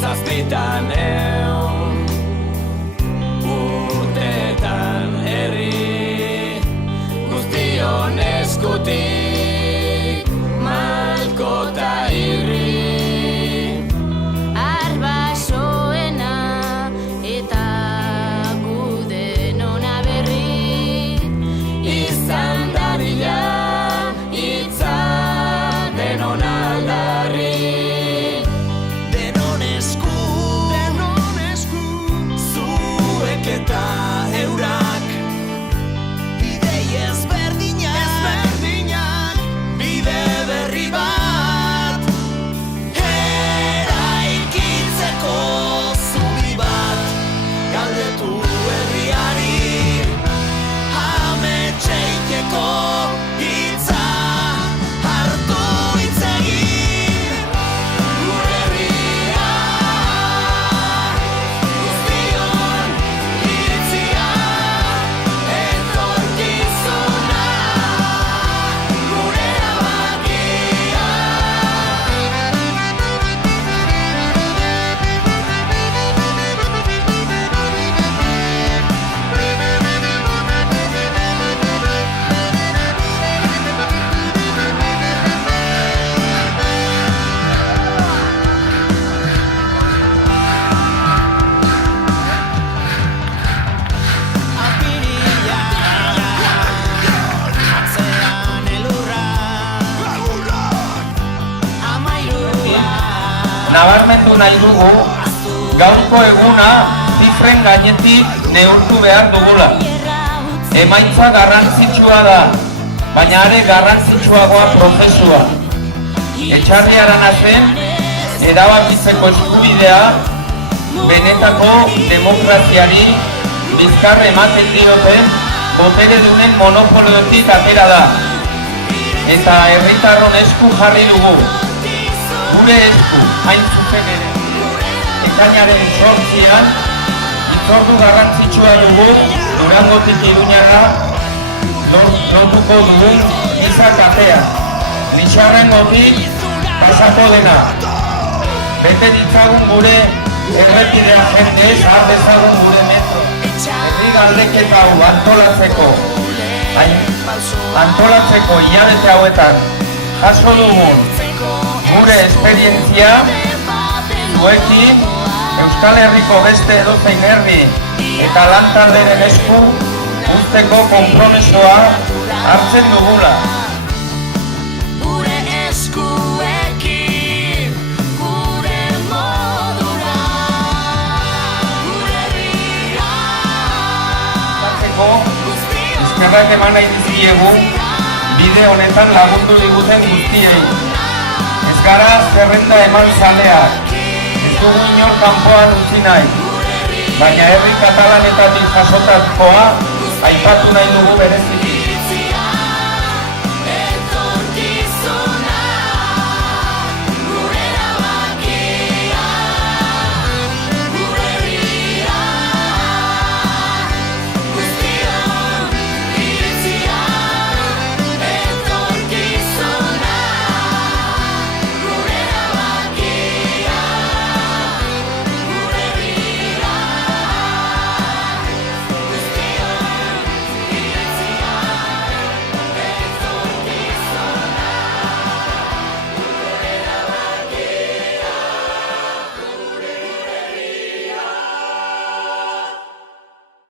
zazpitan urtetan herri guztion eskutik malkota irri arbasoena eta gudenona berri izan dadila hitza denon aldarri eta eurak bidei ezberdinak bide berri bat eraikitzeko zubi bat galdetu herriari ametseiteko hitza hartu hitz egin gure herria guztion iritzia etorkizuna gure erabakia Nabarmendu nahi dugu, gaurko eguna zifren gainetik neurtu behar dugula. Emaitza garrantzitsua da, baina are garrantzitsuagoa prozesua. Etxarri Aranazen erabakitzeko eskubidea benetako demokraziari bizkar ematen dioten boteredunen monopoliotik atera da. Eta herritarron esku jarri dugu. Gure esku, hain zuzen ere, ekainaren 8an, hitzordu garrantzitsua dugu Durangotik Iruñara lotuko dugun giza katea. Lixarrengotik pasako dena. Bete ditzagun gure errepidea jendez, har dezagun gure metro. Herri galdeketa hau antolatzeko hilabete hauetan jaso dugun gure esperientzia zuekin Euskal Herriko beste edozein herri eta lantalderen esku uzteko konpromisoa hartzen dugula. gure eskuekin gure modura gure herria Eskerrak eman nahi dizkiegu bide honetan lagundu diguten guztiei. Ez gara zerrenda eman zaleak, ez dugu inor kanpoan utzi nahi, baina herri katalanetatik jasotakoa aipatu nahi dugu bereziki.